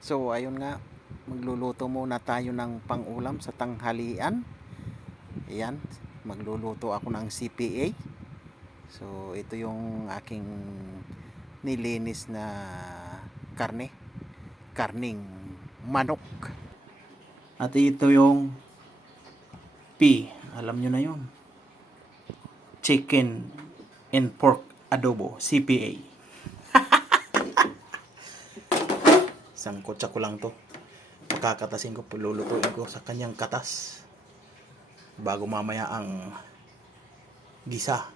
So ayun nga, magluluto muna tayo ng pang-ulam sa tanghalian. Ayan, magluluto ako ng CPA. So ito yung aking nilinis na karne, karning manok. At ito yung alam nyo na yun, chicken and pork adobo, CPA. Isang kutsa ko lang to. Kakatasin ko, lulutuin ko sa kanyang katas bago mamaya ang gisa.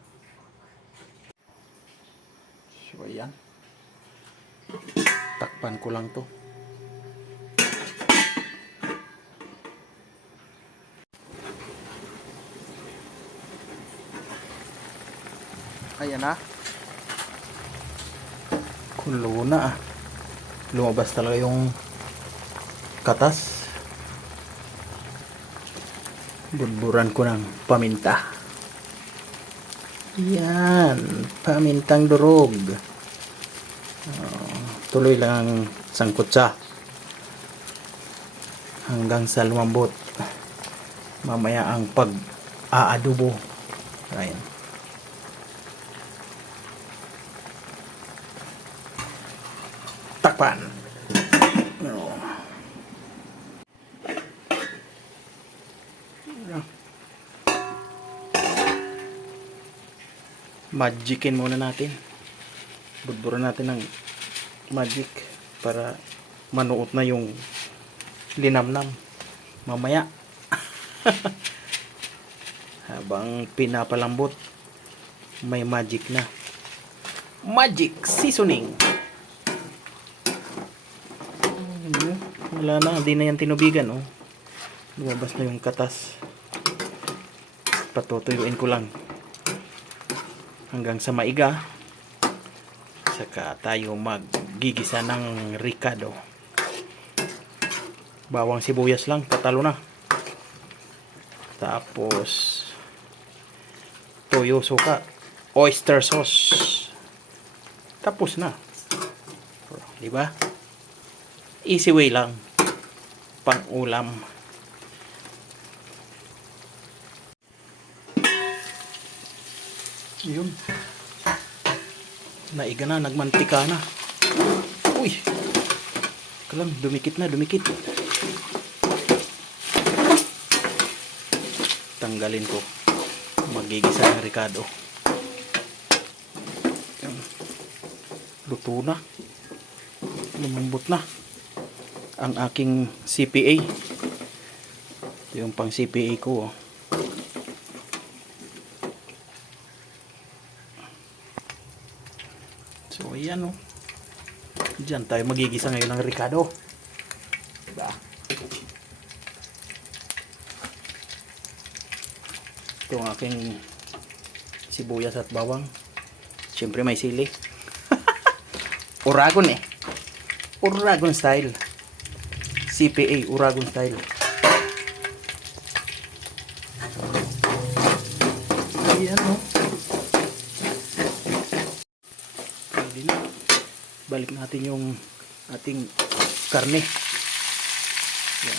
So ayan, takpan ko lang to. Ayan na, kulo na. Lumabas talaga yung katas. Budburan ko ng paminta. Yan, pamintang durog. Tuloy lang ang sangkutsa hanggang sa lumambot. Mamaya ang pag-aadobo. Ayan. Takpan. Magicin muna natin. Budburan natin ng magic para manuot na yung linamnam mamaya. Habang pinapalambot, may magic na. Magic seasoning. Wala na, hindi na yan tinubigan. Oh. Lumabas na yung katas. Patutuyuin ko lang hanggang sa maiga. Saka tayo maggigisa ng ricado. Bawang sibuyas lang, tatalo na. Tapos toyo, suka, oyster sauce. Tapos na. Diba? Easy way lang pang ulam. Yun. Naiga na, nagmantika na. Uy! Kalam, dumikit na, dumikit. Tanggalin ko. Magigisa ng ricado. Luto na. Lumambot na ang aking CPA. Ito yung pang CPA ko. Oh. So ayan, oh. Diyan tayo magigisa ngayon ng ricado. Diba? Ito ang aking sibuyas at bawang. Siyempre may sili. Uragon eh. Uragon style. CPA, Uragon style. Ayan, oh. Pwede na. Balik natin yung ating karne. Ayan.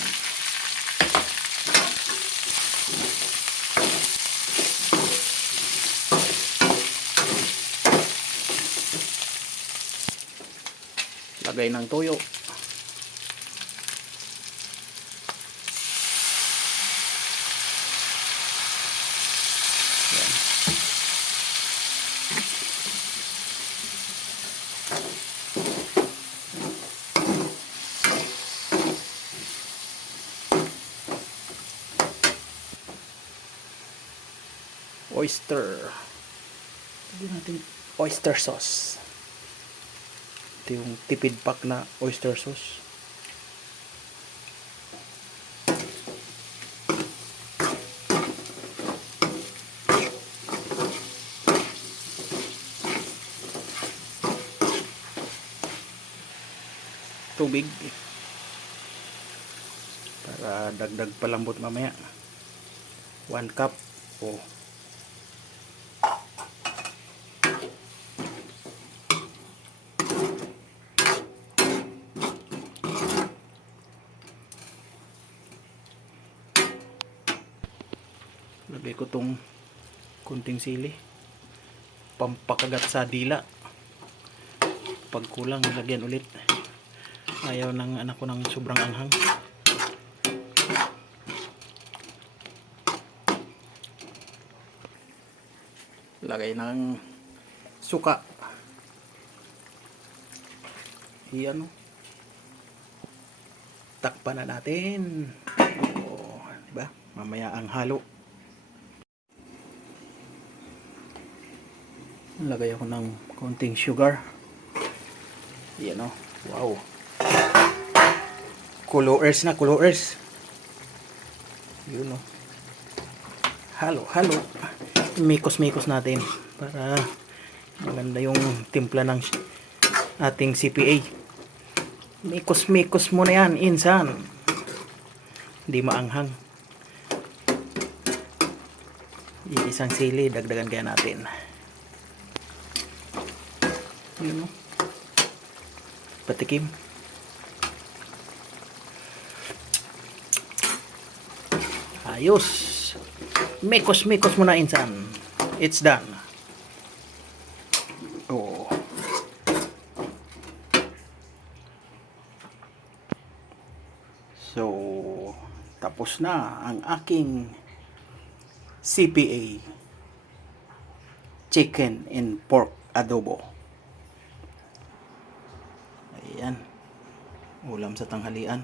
Lagay ng toyo. Ayan. Oyster. Lagyan natin oyster sauce. Ito yung tipid pack na oyster sauce. Tubig para dagdag palambot mamaya. 1 cup. Oh. Lagay ko tong kunting sili. Pampakagat sa dila. Pag kulang, lagyan ulit. Ayaw ng anak ko ng sobrang anghang. Lagay ng suka. Iyan, takpan na natin. O, diba? Mamaya ang halo. Lagay ako ng konting sugar. Iyan, wow. Colors na, colors. Yun, halo, halo. Mikos-mikos natin para maganda yung timpla ng ating CPA. Mikos-mikos mo na yan, insan. Hindi maanghang. Yung isang sili, dagdagan kaya natin. Yun, patikim. Ayos. Mikos-mikos mo na, insan. It's done. Oh. So, tapos na ang aking CPA chicken and pork adobo. Ayan. Ulam sa tanghalian.